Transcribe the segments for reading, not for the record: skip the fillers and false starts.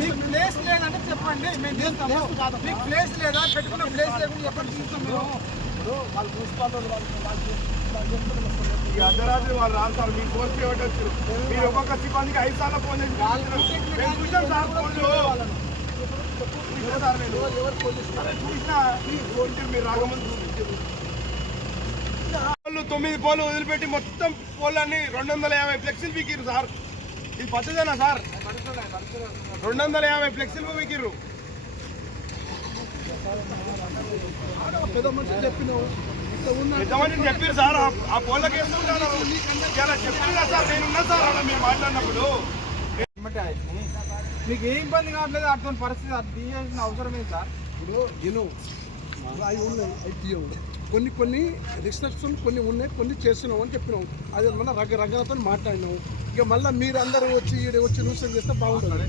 మీకు ప్లేస్ లేదంటే చెప్పండి, మేము చేస్తాము. మీకు ప్లేస్ లేదా, పెట్టుకున్న ప్లేస్ లేకుండా ఎప్పటి చూస్తాం మేము. ఈ అర్ధరాత్రి వాళ్ళు రాస్తారు, మీ ఫోన్ చేయబట్టి వచ్చారు. మీరు ఒక్కొక్క సిబ్బందికి 5 సార్లు ఫోన్ చేసి చూసాం సార్. ఫోన్లు మీరు రాకముందు చూపించారు. 9 పోలు వదిలిపెట్టి మొత్తం పోలన్నీ 250 ఫ్లెక్సీలు పీకిరు సార్. ఇది పద్ధతేనా సార్? 250 ఫ్లెక్సీలు పీకిరు. పెద్దమని చెప్పారు సార్, ఆ పోళ్ళకి వేసుకుంటారు. ఇలా చెప్పారు కదా సార్, నేను ఉన్నా సార్ అలా మీరు మాట్లాడినప్పుడు. మీకు ఏ ఇబ్బంది కావట్లేదు, అటువంటి పరిస్థితి అది తీయాల్సిన అవసరం ఏంటి సార్? ఇప్పుడు అవి ఉన్నాయి, అవి తీయవు. కొన్ని రిస్ట్రిక్షన్ కొన్ని ఉన్నాయి, కొన్ని చేస్తున్నాం అని చెప్పినాం. అది మన రకరకాలతో మాట్లాడినాం. ఇక మళ్ళీ మీరు అందరూ వచ్చి రూల్స్ చేస్తే బాగుంటుంది.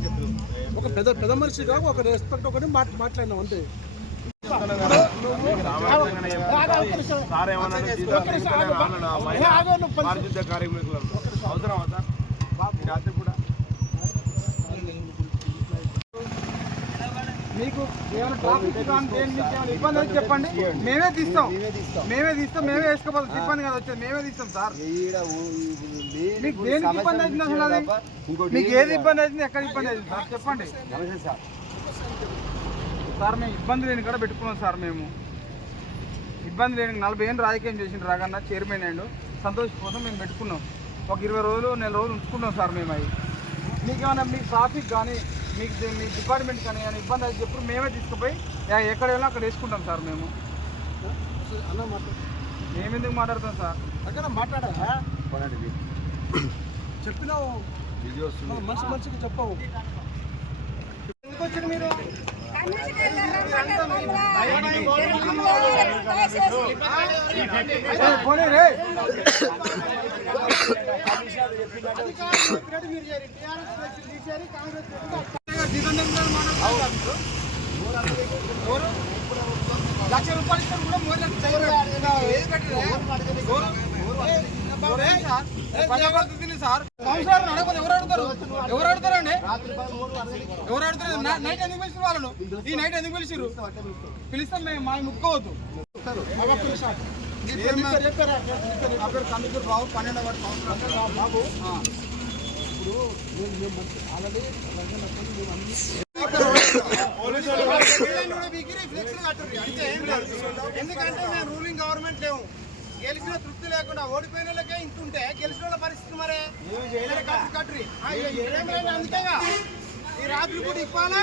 ఒక పెద్ద మనిషిగా ఒక రెస్పెక్ట్ ఒకటి మాట్లాడినాం అంతే. మీకు ఏమైనా ట్రాఫిక్ ఇబ్బంది అయితే చెప్పండి, మేమే తీస్తాం, మేమే వేసుకోపోతాం. ఇబ్బంది కదా వచ్చేది, మేమే తీస్తాం సార్. మీకు దేనికి ఇబ్బంది అవుతుంది అసలు? అది మీకు ఏది ఇబ్బంది అవుతుంది, ఎక్కడ ఇబ్బంది అవుతుంది సార్ చెప్పండి సార్. మేము ఇబ్బంది లేని కూడా పెట్టుకున్నాం సార్. మేము ఇబ్బంది లేని 40 ఏళ్ళు రాజకీయం చేసిన రాగన్న చైర్మన్ అయ్యిండు, సంతోష్ కోసం మేము పెట్టుకున్నాం. ఒక 20 రోజులు, నెల రోజులు ఉంచుకున్నాం సార్ మేము. అవి మీకేమైనా మీకు ట్రాఫిక్ కానీ మీ డిపార్ట్మెంట్ కానీ ఏమైనా ఇబ్బంది అయితే చెప్పుడు మేమే తీసుకుపోయి ఎక్కడ వెళ్ళినా అక్కడ వేసుకుంటాం సార్. మేము మేమెందుకు మాట్లాడతాం సార్? అక్కడ మాట్లాడారా చెప్పినావు, మంచిగా చెప్పావు. ఎందుకు వచ్చారు మీరు? లక్ష రూపాయలు ఇస్తారు కూడా సార్. సంవత్సరాలు నడపదు. ఎవరు అడుగుతారండి? ఎవరు అడుగుతారు? నైట్ ఎందుకు పిలిచిన వాళ్ళను? ఈ నైట్ ఎందుకు పిలిచిర్రు? పిలిస్తాం మేము, మా ముక్కోవద్దు. కందుకూరు బాబు 12వ వార్డు బాబు. ఎందుకంటే మేము రూలింగ్ గవర్నమెంట్ లేవు. గెలిచిన తృప్తి లేకుండా ఓడిపోయిన వాళ్ళకే ఇంటుంటే గెలిచిన వాళ్ళ పరిస్థితి మరే కట్టురి. అందుకేగా ఈ రాత్రి కూడా ఇవ్వాలా,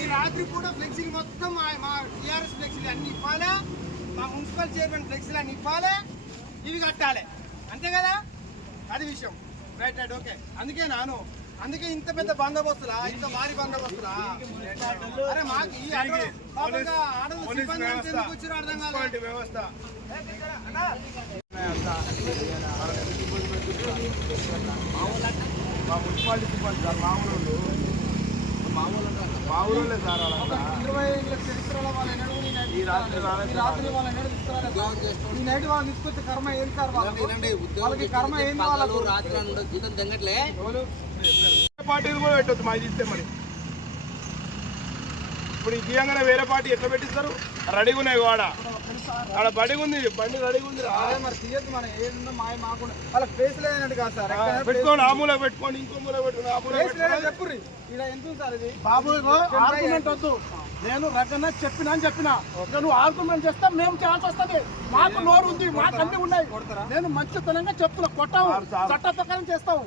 ఈ రాత్రి కూడా ఫ్లెక్సీలు మొత్తం మా టీఆర్ఎస్ ఫ్లెక్సీలు అన్ని ఇవ్వాలా, మా మున్సిపల్ చైర్మన్ ఫ్లెక్సీలు అన్ని ఇవ్వాలి, ఇవి కట్టాలి. అంతే కదా, అది విషయం. Right okay. అందుకే ఇంత పెద్ద బందోబస్తులా, ఇంత భారీ బందోబస్తులా? అరే మాకు ఈ ఆడలు సిబ్బంది ఎందుకు వచ్చారో అర్థం కాదు. వ్యవస్థ మా మున్సిపాలిటీ సిబ్బంది సార్, మామూలు సార్. 20 ఏళ్ళ చరిత్రలో వాళ్ళు ఈ రాత్రి వాళ్ళని ఈ నైట్ వాళ్ళు తీసుకొచ్చే కర్మ ఏంటి సార్? వాళ్ళకి కర్మ ఏంటి? వాళ్ళకు పార్టీలు కూడా పెట్టొద్దు మాది ఇస్తే. మరి ఇప్పుడు ఈ తీయంగానే వేరే పార్టీ ఎట్లా పెట్టిస్తారు? రెడీగా ఉన్నాయి ఆడ బడిగా ఉంది, బండి రెడీగా ఉంది. మరి తీయద్దు, మనం ఏదన్నా మాకుండా వాళ్ళకి ప్లేస్ లేదన్నట్టు కాదు సార్. పెట్టుకోండి, ఆ మూల పెట్టుకోండి, ఇంకో మూల పెట్టుకోండి. చెప్పుర్రి ఇక్కడ ఎంత సార్? ఇది బాబు ఆర్గ్యుమెంట్ వద్దు. నేను రకన్నా చెప్పినా అని చెప్పినా, నువ్వు ఆర్గ్యుమెంట్ చేస్తే మేము చేయాల్సి వస్తుంది. మాకు నోరు ఉంది, మాకు అన్ని ఉన్నాయి. నేను మంచితనంగా చెప్తున్నా, కొట్టావు చట్ట ప్రకారం చేస్తావు.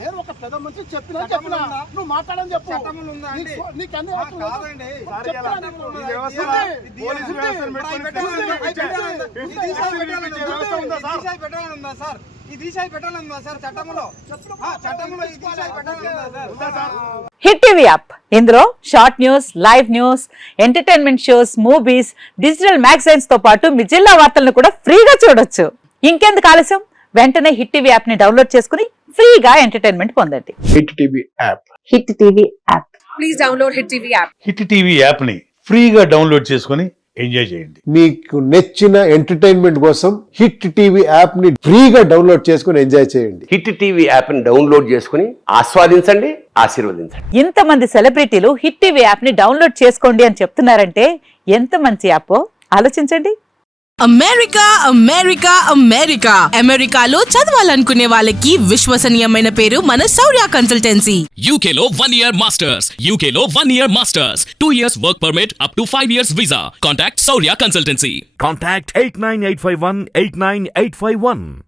నేను ఒక పెద్ద మనిషి చెప్పినా నువ్వు మాట్లాడని చెప్పు. నీకు అన్ని హిట్ టీవీ యాప్, ఇందులో short news, live news, entertainment shows, movies, digital magazines తో పాటు మీ జిల్లా వార్తలను కూడా ఫ్రీగా చూడొచ్చు. ఇంకెందుకు ఆలస్యం, వెంటనే హిట్ టీవీ యాప్ ని డౌన్లోడ్ చేసుకుని ఫ్రీగా ఎంటర్టైన్మెంట్ పొందండి. Hit TV app, hit TV app, please download hit TV app. Hit TV app ని ఫ్రీగా డౌన్లోడ్ చేసుకుని ఎంజాయ్ చేయండి. మీకు నచ్చిన ఎంటర్టైన్మెంట్ కోసం హిట్ టీవీ యాప్ ని ఫ్రీగా డౌన్లోడ్ చేసుకుని ఎంజాయ్ చేయండి. హిట్ టీవీ యాప్ ని డౌన్లోడ్ చేసుకుని ఆస్వాదించండి, ఆశీర్వదించండి. ఇంతమంది సెలబ్రిటీలు హిట్ టీవీ యాప్ ని డౌన్లోడ్ చేసుకోండి అని చెప్తున్నారంటే ఎంత మంచి యాప్ ఆలోచించండి. అమెరికా అమెరికా అమెరికా అమెరికాలో చదవాలనుకునే వాళ్ళకి విశ్వసనీయమైన పేరు మన శౌర్య కన్సల్టెన్సీ. UK లో 1 year masters, UK లో 1 year masters, 2 years work permit up to 5 years visa. Contact Saurya Consultancy. Contact 89851 89851.